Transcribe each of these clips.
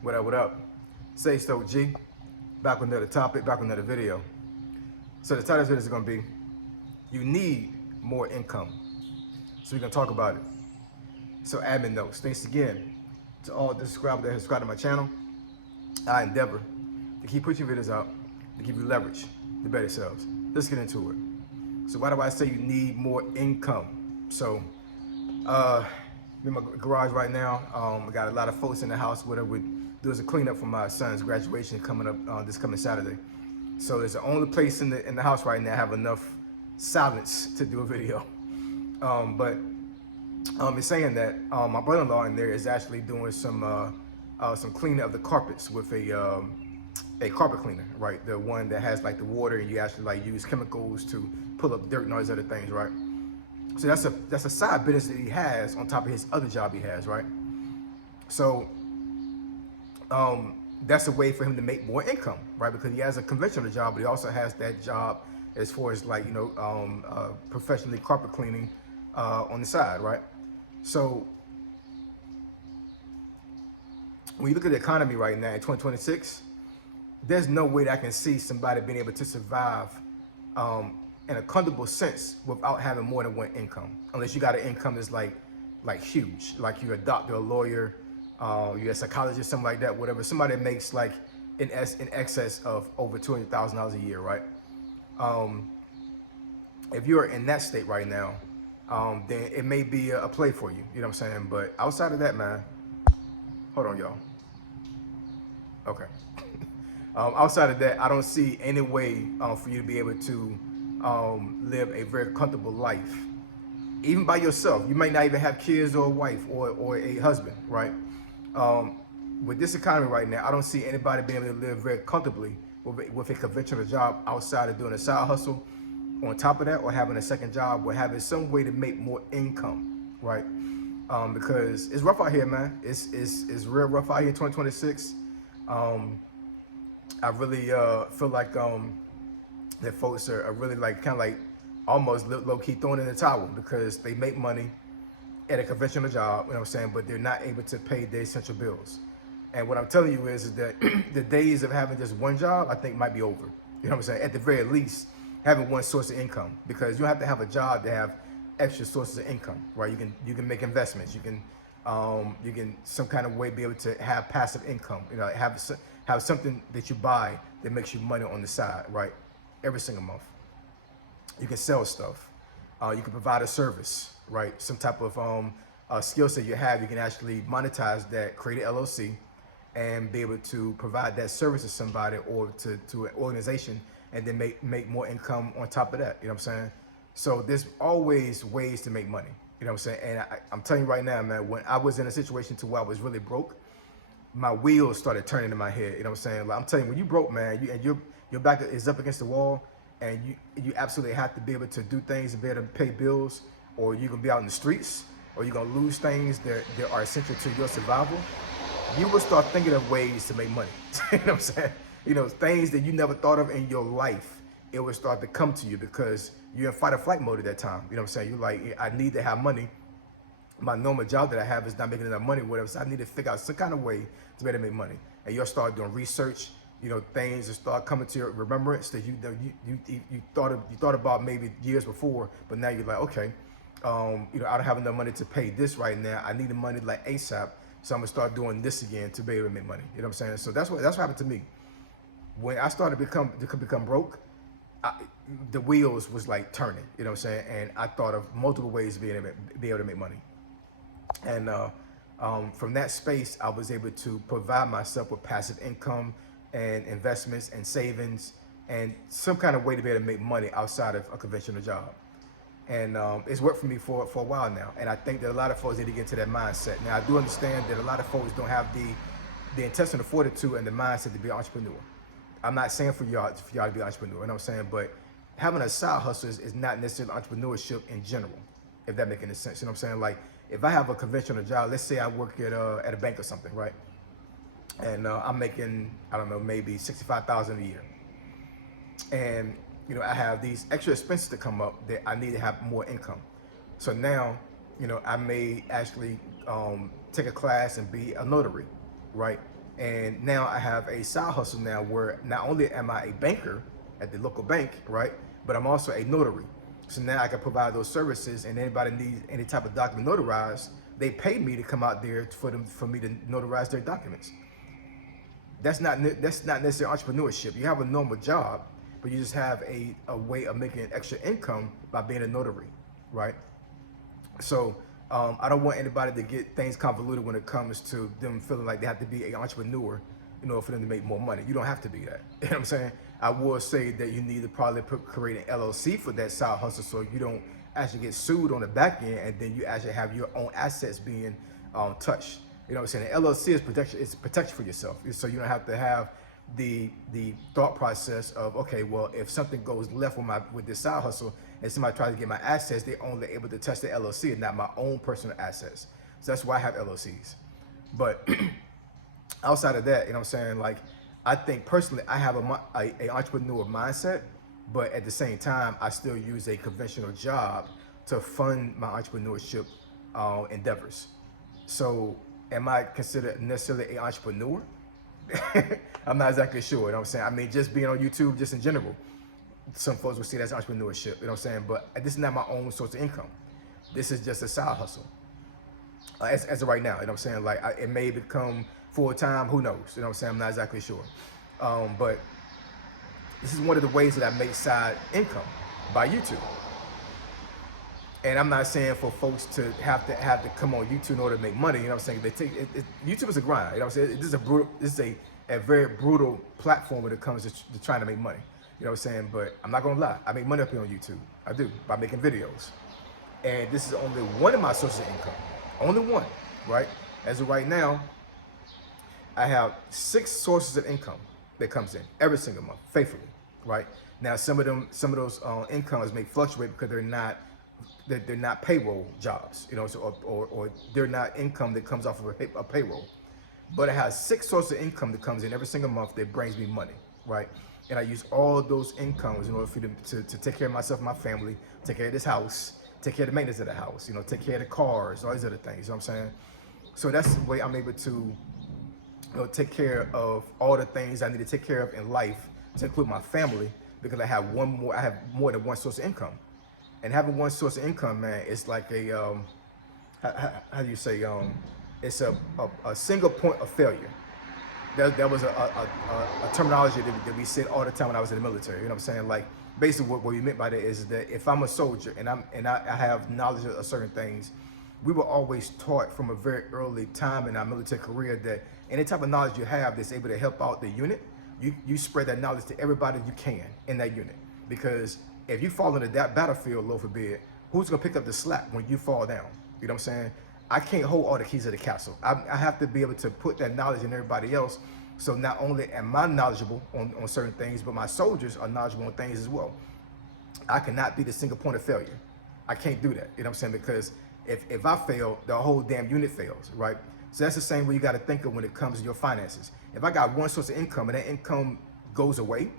What up, what up? Say Stoke G, back with another topic, back with another video. So the title of this is gonna be, you need more income. So we're gonna talk about it. So admin notes, thanks again to all the subscribers that have subscribed to my channel. I endeavor to keep pushing videos out, to give you leverage to better yourselves. Let's get into it. So why do I say you need more income? So, I'm in my garage right now. I got a lot of folks in the house. What I would do is a cleanup for my son's graduation coming up this coming Saturday. So it's the only place in the house right now I have enough silence to do a video. But in saying that, my brother-in-law in there is actually doing some cleaning of the carpets with a carpet cleaner, right? The one that has like the water and you actually like use chemicals to pull up dirt and all these other things, right? So that's a side business that he has on top of his other job he has, right? So that's a way for him to make more income, right? Because he has a conventional job, but he also has that job as far as like, professionally carpet cleaning on the side, right? So when you look at the economy right now in 2026, there's no way that I can see somebody being able to survive in a comfortable sense without having more than one income, unless you got an income that's like huge, like you're a doctor, a lawyer, you're a psychologist, something like that, whatever. Somebody that makes like in excess of over $200,000 a year, right? If you're in that state right now, then it may be a play for you. You know what I'm saying? But outside of that, man, hold on, y'all. Okay. Outside of that, I don't see any way for you to be able to live a very comfortable life, even by yourself. You might not even have kids or a wife or a husband, right? With this economy right now, I don't see anybody being able to live very comfortably with a conventional job outside of doing a side hustle on top of that, or having a second job, or having some way to make more income, right? Because it's rough out here, man. It's real rough out here in 2026. I really feel like that folks are really like kind of like almost low-key throwing in the towel because they make money at a conventional job, you know what I'm saying, but they're not able to pay their essential bills. And what I'm telling you is that the days of having just one job, I think, might be over. You know what I'm saying? At the very least, having one source of income, because you have to have a job to have extra sources of income, right? You can make investments. You can some kind of way be able to have passive income. You know, have something that you buy that makes you money on the side, right? Every single month. You can sell stuff. You can provide a service, right? Some type of skill set you have, you can actually monetize that, create an LLC, and be able to provide that service to somebody or to an organization, and then make more income on top of that. You know what I'm saying? So there's always ways to make money. You know what I'm saying? And I'm telling you right now, man, when I was in a situation to where I was really broke, my wheels started turning in my head. You know what I'm saying? Like, I'm telling you, when you broke, man, your back is up against the wall, and you absolutely have to be able to do things and be able to pay bills, or you're gonna be out in the streets, or you're gonna lose things that are essential to your survival. You will start thinking of ways to make money. You know what I'm saying? You know, things that you never thought of in your life, it will start to come to you because you're in fight or flight mode at that time. You know what I'm saying? You're like, I need to have money. My normal job that I have is not making enough money, whatever. So I need to figure out some kind of way to be able to make money. And you'll start doing research. You know, things will start coming to your remembrance that you thought about maybe years before, but now you're like, okay, I don't have enough money to pay this right now. I need the money like ASAP, so I'm gonna start doing this again to be able to make money. You know what I'm saying? So that's what happened to me when I started to become broke. The wheels was like turning. You know what I'm saying? And I thought of multiple ways to be able to make money. And from that space, I was able to provide myself with passive income and investments and savings and some kind of way to be able to make money outside of a conventional job. And it's worked for me for a while now. And I think that a lot of folks need to get into that mindset. Now, I do understand that a lot of folks don't have the intestinal fortitude and the mindset to be an entrepreneur. I'm not saying for y'all to be an entrepreneur, you know what I'm saying? But having a side hustle is not necessarily entrepreneurship in general, if that makes any sense. You know what I'm saying? Like, if I have a conventional job, let's say I work at a bank or something, right? And I'm making, I don't know, maybe $65,000 a year. And, I have these extra expenses to come up that I need to have more income. So now, I may actually take a class and be a notary, right? And now I have a side hustle now where not only am I a banker at the local bank, right, but I'm also a notary. So now I can provide those services, and anybody needs any type of document notarized, they pay me to come out there for me to notarize their documents. That's not necessarily entrepreneurship. You have a normal job, but you just have a way of making extra income by being a notary, right? So I don't want anybody to get things convoluted when it comes to them feeling like they have to be an entrepreneur in order for them to make more money. You don't have to be that. You know what I'm saying? I will say that you need to probably create an LLC for that side hustle, so you don't actually get sued on the back end, and then you actually have your own assets being touched. You know what I'm saying? The LLC is protection. It's protection for yourself, so you don't have to have the thought process of, okay, well, if something goes left with this side hustle and somebody tries to get my assets, they're only able to touch the LLC and not my own personal assets. So that's why I have LLCs. But outside of that, you know what I'm saying? Like, I think personally, I have a entrepreneur mindset, but at the same time, I still use a conventional job to fund my entrepreneurship endeavors. So, am I considered necessarily an entrepreneur? I'm not exactly sure. You know what I'm saying? I mean, just being on YouTube, just in general, some folks will see that as entrepreneurship. You know what I'm saying? But this is not my own source of income. This is just a side hustle. As of right now, you know what I'm saying? Like, it may become full time. Who knows? You know what I'm saying? I'm not exactly sure. But this is one of the ways that I make side income by YouTube. And I'm not saying for folks to have to come on YouTube in order to make money. You know what I'm saying? They take YouTube is a grind. You know what I'm saying? This is a very brutal platform when it comes to trying to make money. You know what I'm saying? But I'm not gonna lie. I make money up here on YouTube. I do, by making videos. And this is only one of my sources of income. Only one, right? As of right now, I have 6 sources of income that comes in every single month, faithfully, right? Now, some of those incomes may fluctuate because they're not payroll jobs, you know, so, or they're not income that comes off of a payroll. But I have 6 sources of income that comes in every single month that brings me money, right? And I use all those incomes in order for me to take care of myself and my family, take care of this house, take care of the maintenance of the house, you know, take care of the cars, all these other things, you know what I'm saying? So that's the way I'm able to, you know, take care of all the things I need to take care of in life, to include my family, because I have more than one source of income. And having one source of income, man, it's like a, how do you say, it's a single point of failure. That was a terminology that we said all the time when I was in the military. You know what I'm saying? Like, basically what we meant by that is that if I'm a soldier and I have knowledge of certain things, we were always taught from a very early time in our military career that any type of knowledge you have that's able to help out the unit, you spread that knowledge to everybody you can in that unit. Because if you fall into that battlefield, Lord forbid, who's gonna pick up the slack when you fall down? You know what I'm saying? I can't hold all the keys to the castle. I have to be able to put that knowledge in everybody else. So not only am I knowledgeable on certain things, but my soldiers are knowledgeable on things as well. I cannot be the single point of failure. I can't do that. You know what I'm saying? Because if I fail, the whole damn unit fails, right? So that's the same way you got to think of when it comes to your finances. If I got one source of income and that income goes away,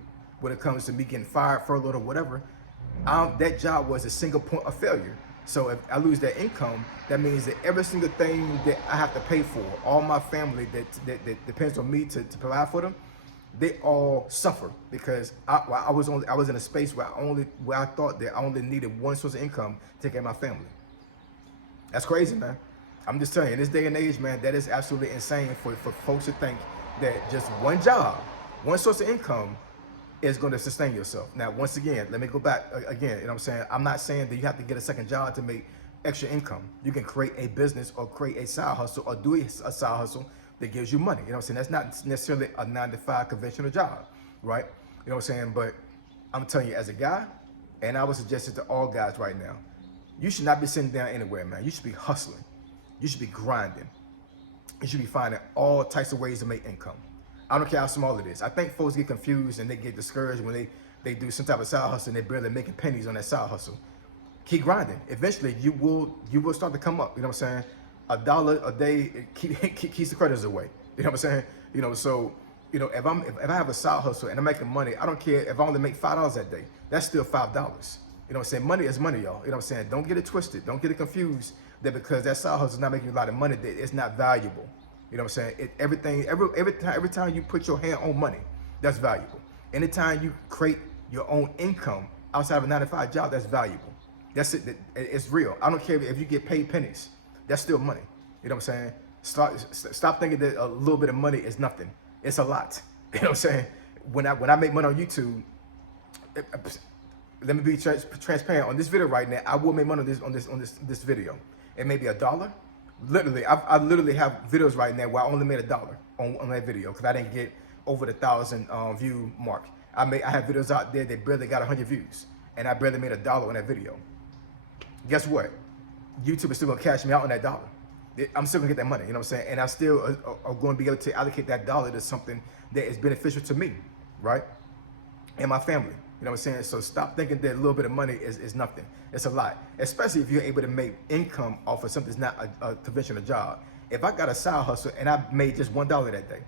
when it comes to me getting fired, furloughed, or whatever, that job was a single point of failure. So if I lose that income, that means that every single thing that I have to pay for, all my family that depends on me to provide for them, they all suffer because I was in a space where I thought that I only needed one source of income to take care of my family. That's crazy, man. I'm just telling you, in this day and age, man, that is absolutely insane for folks to think that just one job, one source of income is going to sustain yourself. Now, once again, let me go back again. You know what I'm saying? I'm not saying that you have to get a second job to make extra income. You can create a business or create a side hustle or do a side hustle that gives you money. You know what I'm saying? That's not necessarily a 9-to-5 conventional job, right? You know what I'm saying? But I'm telling you, as a guy, and I would suggest it to all guys right now, you should not be sitting down anywhere, man. You should be hustling. You should be grinding. You should be finding all types of ways to make income. I don't care how small it is. I think folks get confused and they get discouraged when they do some type of side hustle and they're barely making pennies on that side hustle. Keep grinding. Eventually, you will start to come up. You know what I'm saying? $1 a day keeps the creditors away. You know what I'm saying? You know, so you know, if I have a side hustle and I'm making money, I don't care if I only make $5 that day. That's still $5. You know what I'm saying? Money is money, y'all. You know what I'm saying? Don't get it twisted. Don't get it confused that because that side hustle is not making you a lot of money, that it's not valuable. You know what I'm saying? Every time you put your hand on money, that's valuable. Anytime you create your own income outside of a 9 to 5 job, that's valuable. That's it. It's real. I don't care if you get paid pennies. That's still money. You know what I'm saying? Stop thinking that a little bit of money is nothing. It's a lot. You know what I'm saying? When I make money on YouTube, let me be transparent on this video right now. I will make money on this video. It may be $1. Literally, I literally have videos right now where I only made $1 on that video because I didn't get over the 1,000 view mark. I have videos out there that barely got 100 views, and I barely made $1 on that video. Guess what? YouTube is still gonna cash me out on that dollar. I'm still gonna get that money, you know what I'm saying? And I still are going to be able to allocate that dollar to something that is beneficial to me, right? And my family, you know what I'm saying? So stop thinking that a little bit of money is nothing. It's a lot, especially if you're able to make income off of something that's not a conventional job. If I got a side hustle and I made just $1 that day,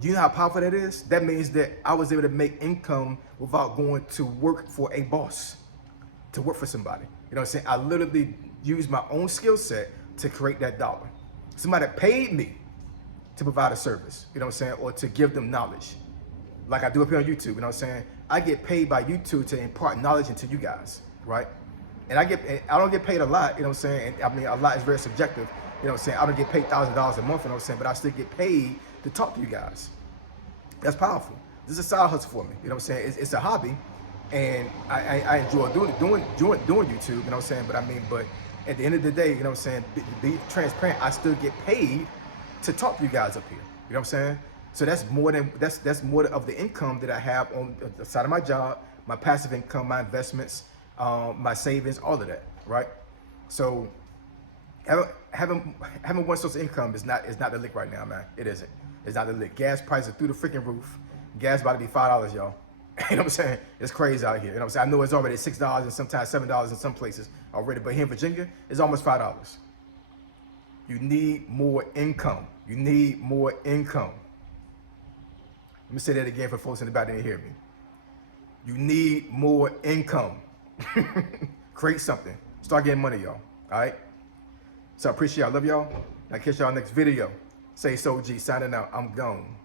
do you know how powerful that is? That means that I was able to make income without going to work for a boss, to work for somebody. You know what I'm saying? I literally used my own skill set to create that dollar. Somebody paid me to provide a service, you know what I'm saying? Or to give them knowledge. Like I do up here on YouTube, you know what I'm saying? I get paid by YouTube to impart knowledge into you guys, right? And I don't get paid a lot, you know what I'm saying? And I mean, a lot is very subjective, you know what I'm saying? I don't get paid $1,000 a month, you know what I'm saying? But I still get paid to talk to you guys. That's powerful. This is a side hustle for me, you know what I'm saying? It's a hobby, and I enjoy doing YouTube, you know what I'm saying? But I mean, at the end of the day, you know what I'm saying, be transparent, I still get paid to talk to you guys up here. You know what I'm saying? So that's more of the income that I have on the side of my job, my passive income, my investments, my savings, all of that, right? So having one source of income is not the lick right now, man. It isn't. It's not the lick. Gas prices are through the freaking roof. Gas about to be $5, y'all. You know what I'm saying? It's crazy out here. You know what I'm saying? I know it's already $6 and sometimes $7 in some places already, but here in Virginia, it's almost $5. You need more income. You need more income. Let me say that again for folks in the back that didn't hear me. You need more income. Create something. Start getting money, y'all. All right? So I appreciate y'all. Love y'all. I'll catch y'all next video. Say so G. Signing out. I'm gone.